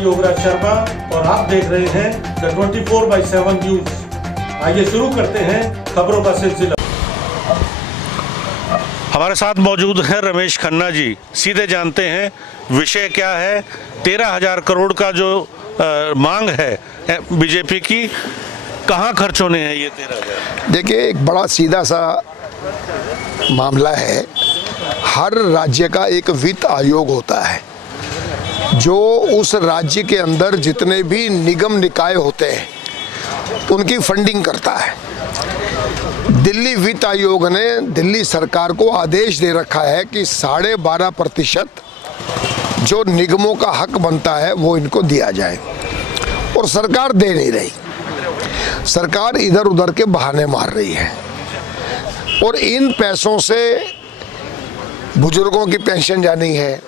योगराज शर्मा और आप देख रहे हैं द 24/7 न्यूज। आइए शुरू करते हैं खबरों का सिलसिला। हमारे साथ मौजूद है रमेश खन्ना जी। सीधे जानते हैं विषय क्या है। 13,000 करोड़ का जो मांग है बीजेपी की, कहाँ खर्च होने हैं ये 13,000? देखिए, एक बड़ा सीधा सा मामला है। हर राज्य का एक वित्त आयोग होता है जो उस राज्य के अंदर जितने भी निगम निकाय होते हैं उनकी फंडिंग करता है। दिल्ली वित्त आयोग ने दिल्ली सरकार को आदेश दे रखा है कि 12.5% जो निगमों का हक बनता है वो इनको दिया जाए, और सरकार दे नहीं रही। सरकार इधर उधर के बहाने मार रही है, और इन पैसों से बुजुर्गों की पेंशन जानी है,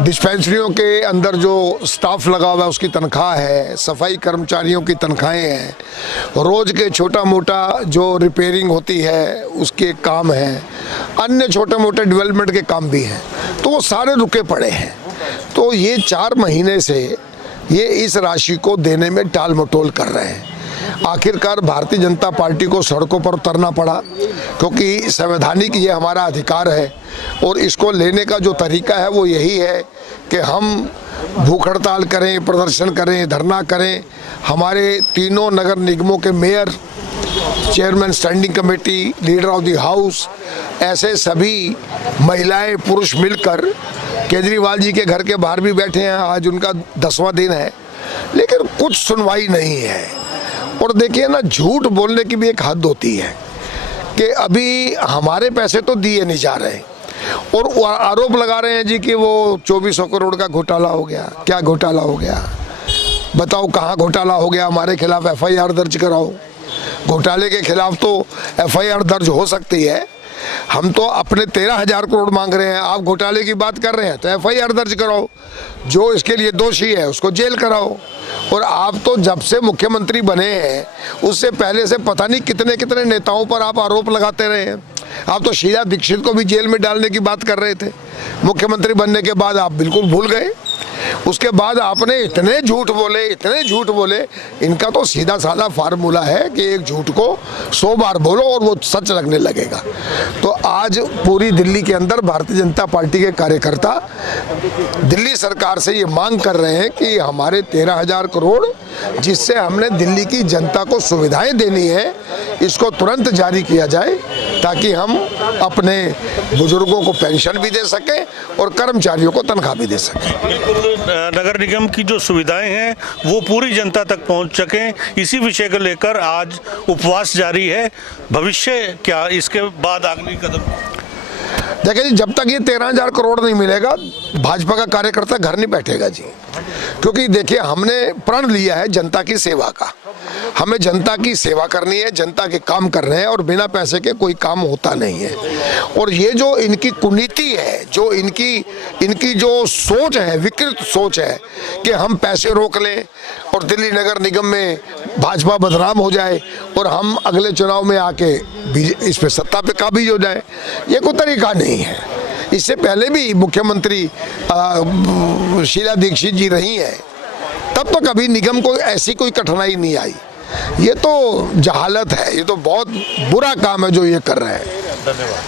डिस्पेंसरियों के अंदर जो स्टाफ लगा हुआ है उसकी तनख्वाह है, सफाई कर्मचारियों की तनख्वाहें हैं, रोज़ के छोटा मोटा जो रिपेयरिंग होती है उसके काम हैं, अन्य छोटे मोटे डेवलपमेंट के काम भी हैं, तो वो सारे रुके पड़े हैं। तो ये 4 महीने से ये इस राशि को देने में टाल मटोल कर रहे हैं। आखिरकार भारतीय जनता पार्टी को सड़कों पर उतरना पड़ा, क्योंकि संवैधानिक ये हमारा अधिकार है, और इसको लेने का जो तरीका है वो यही है कि हम भूख हड़ताल करें, प्रदर्शन करें, धरना करें। हमारे तीनों नगर निगमों के mayor, chairman standing committee, leader of the house, ऐसे सभी महिलाएं पुरुष मिलकर केजरीवाल जी के घर के बाहर भी बैठे हैं। आज उनका 10वां दिन है, लेकिन कुछ सुनवाई नहीं है। और देखिए ना, झूठ बोलने की भी एक हद होती है कि अभी हमारे पैसे तो दिए नहीं जा रहे, और आरोप लगा रहे हैं जी कि वो 2400 करोड़ का घोटाला हो गया। क्या घोटाला हो गया? बताओ कहाँ घोटाला हो गया? हमारे खिलाफ FIR दर्ज कराओ। घोटाले के खिलाफ तो FIR दर्ज हो सकती है। हम तो अपने 13,000 करोड़ मांग रहे हैं, आप घोटाले की बात कर रहे हैं, तो FIR दर्ज कराओ। जो इसके लिए दोषी है उसको जेल कराओ। और आप तो जब से मुख्यमंत्री बने हैं उससे पहले से पता नहीं कितने कितने नेताओं पर आप आरोप लगाते रहे हैं। आप तो शीला दीक्षित को भी जेल में डालने की बात कर रहे थे। मुख्यमंत्री बनने के बाद आप बिल्कुल भूल गए। उसके बाद आपने इतने झूठ बोले। इनका तो सीधा साधा फार्मूला है कि एक झूठ को 100 बार बोलो और वो सच लगने लगेगा। तो आज पूरी दिल्ली के अंदर भारतीय जनता पार्टी के कार्यकर्ता दिल्ली सरकार से ये मांग कर रहे हैं कि हमारे 13,000 करोड़ जिससे हमने दिल्ली की जनता को सुविधाएं देनी है, इसको तुरंत जारी किया जाए, ताकि हम अपने बुजुर्गों को पेंशन भी दे सकें और कर्मचारियों को तनख्वाह भी दे सकें। नगर निगम की जो सुविधाएं हैं वो पूरी जनता तक पहुंच सकें, इसी विषय को लेकर आज उपवास जारी है। भविष्य क्या, इसके बाद अगली कदम? देखिए जी, जब तक ये 13,000 करोड़ नहीं मिलेगा भाजपा का कार्यकर्ता घर नहीं बैठेगा जी। क्योंकि देखिए, हमने प्रण लिया है जनता की सेवा का। हमें जनता की सेवा करनी है, जनता के काम कर रहे हैं, और बिना पैसे के कोई काम होता नहीं है। और ये जो इनकी कुनीति है, जो इनकी जो सोच है, विकृत सोच है कि हम पैसे रोक लें और दिल्ली नगर निगम में भाजपा बदनाम हो जाए और हम अगले चुनाव में आके इस पे सत्ता पे काबिज हो जाए, ये कोई तरीका नहीं है। इससे पहले भी मुख्यमंत्री शीला दीक्षित जी रही हैं, तब तो कभी निगम को ऐसी कोई कठिनाई नहीं आई। ये तो जहालत है, ये तो बहुत बुरा काम है जो ये कर रहे हैं। धन्यवाद।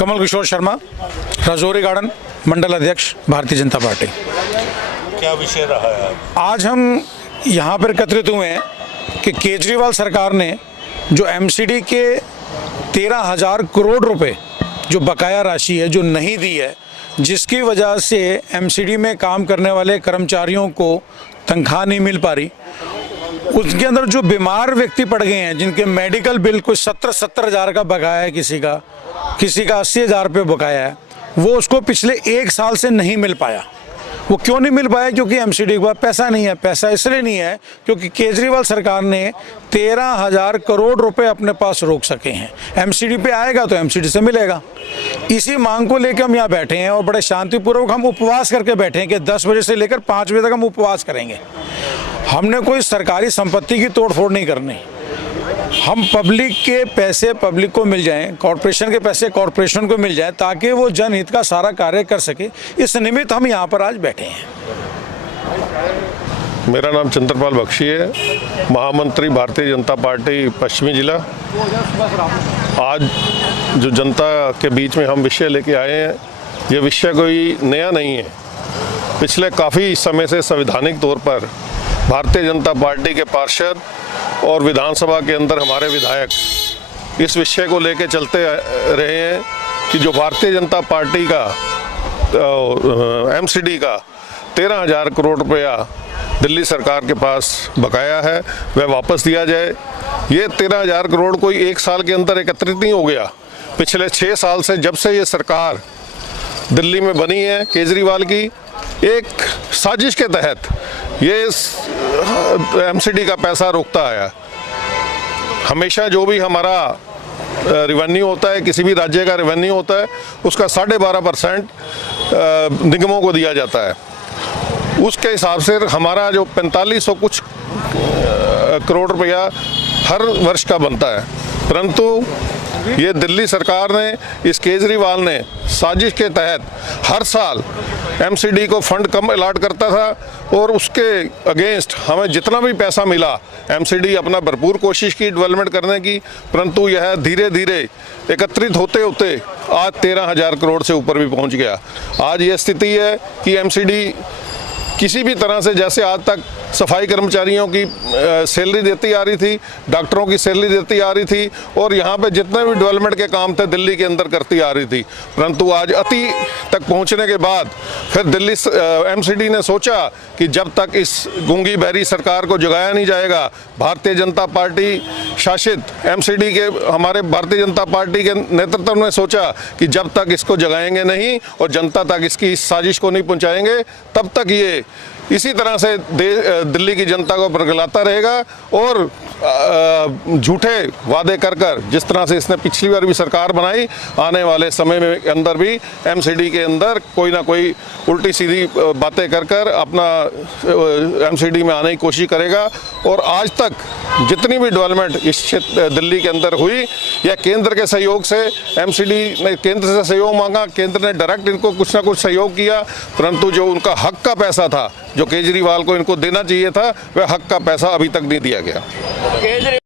कमल किशोर शर्मा, राजौरी गार्डन, मंडल अध्यक्ष, भारतीय जनता पार्टी। क्या विषय रहा है आज हम यहाँ पर एकत्रित हुए हैं कि केजरीवाल सरकार ने जो MCD के 13,000 करोड़ रुपए जो बकाया राशि है जो नहीं दी है, जिसकी वजह से MCD में काम करने वाले कर्मचारियों को तनख्वाह नहीं मिल पा रही। उसके अंदर जो बीमार व्यक्ति पड़ गए हैं, जिनके मेडिकल बिल कुछ 70 हज़ार का बकाया है, किसी का 80,000 रुपये बकाया है, वो उसको पिछले 1 साल से नहीं मिल पाया। वो क्यों नहीं मिल पाया? क्योंकि MCD के पास पैसा नहीं है। पैसा इसलिए नहीं है क्योंकि केजरीवाल सरकार ने 13,000 करोड़ रुपए अपने पास रोक सके हैं। MCD पे आएगा तो MCD से मिलेगा। इसी मांग को लेकर हम यहाँ बैठे हैं, और बड़े शांतिपूर्वक हम उपवास करके बैठे हैं कि 10 बजे से लेकर 5 बजे तक हम उपवास करेंगे। हमने कोई सरकारी संपत्ति की तोड़फोड़ नहीं करनी। हम पब्लिक के पैसे पब्लिक को मिल जाएं, कॉरपोरेशन के पैसे कॉरपोरेशन को मिल जाएं, ताकि वो जनहित का सारा कार्य कर सके। इस निमित्त हम यहाँ पर आज बैठे हैं। मेरा नाम चंद्रपाल बख्शी है, महामंत्री भारतीय जनता पार्टी पश्चिमी जिला। आज जो जनता के बीच में हम विषय लेके आए हैं, ये विषय कोई नया नहीं है। पिछले काफ़ी समय से संवैधानिक तौर पर भारतीय जनता पार्टी के पार्षद और विधानसभा के अंदर हमारे विधायक इस विषय को लेके चलते रहे हैं कि जो भारतीय जनता पार्टी का एमसीडी का 13,000 करोड़ रुपया दिल्ली सरकार के पास बकाया है, वह वापस दिया जाए। ये 13,000 करोड़ कोई एक साल के अंदर एकत्रित नहीं हो गया। पिछले 6 साल से जब से ये सरकार दिल्ली में बनी है केजरीवाल की, एक साजिश के तहत ये एमसीडी का पैसा रोकता आया। हमेशा जो भी हमारा रेवेन्यू होता है, किसी भी राज्य का रेवेन्यू होता है, उसका 12.5% निगमों को दिया जाता है। उसके हिसाब से हमारा जो 4500 कुछ करोड़ रुपया हर वर्ष का बनता है, परंतु ये दिल्ली सरकार ने, इस केजरीवाल ने साजिश के तहत हर साल एमसीडी को फंड कम अलॉट करता था और उसके अगेंस्ट हमें जितना भी पैसा मिला, एमसीडी अपना भरपूर कोशिश की डेवलपमेंट करने की, परंतु यह धीरे धीरे एकत्रित होते होते आज 13,000 करोड़ से ऊपर भी पहुंच गया। आज ये स्थिति है कि एमसीडी किसी भी तरह से, जैसे आज तक सफाई कर्मचारियों की सैलरी देती आ रही थी, डॉक्टरों की सैलरी देती आ रही थी और यहाँ पे जितने भी डेवलपमेंट के काम थे दिल्ली के अंदर करती आ रही थी, परंतु आज अति तक पहुँचने के बाद फिर दिल्ली एमसीडी ने सोचा कि जब तक इस गूंगी बहरी सरकार को जगाया नहीं जाएगा, भारतीय जनता पार्टी शासित एमसीडी के, हमारे भारतीय जनता पार्टी के नेतृत्व ने सोचा कि जब तक इसको जगाएंगे नहीं और जनता तक इसकी इस साजिश को नहीं पहुँचाएंगे, तब तक ये इसी तरह से दिल्ली की जनता को बरगलाता रहेगा और झूठे वादे कर जिस तरह से इसने पिछली बार भी सरकार बनाई, आने वाले समय में अंदर भी एमसीडी के अंदर कोई ना कोई उल्टी सीधी बातें कर अपना एमसीडी में आने की कोशिश करेगा। और आज तक जितनी भी डेवलपमेंट इस क्षेत्र दिल्ली के अंदर हुई, या केंद्र के सहयोग से, एमसीडी ने केंद्र से सहयोग मांगा, केंद्र ने डायरेक्ट इनको कुछ ना कुछ सहयोग किया, परंतु जो उनका हक का पैसा था, जो केजरीवाल को इनको देना चाहिए था, वह हक का पैसा अभी तक नहीं दिया गया। केजरीवाल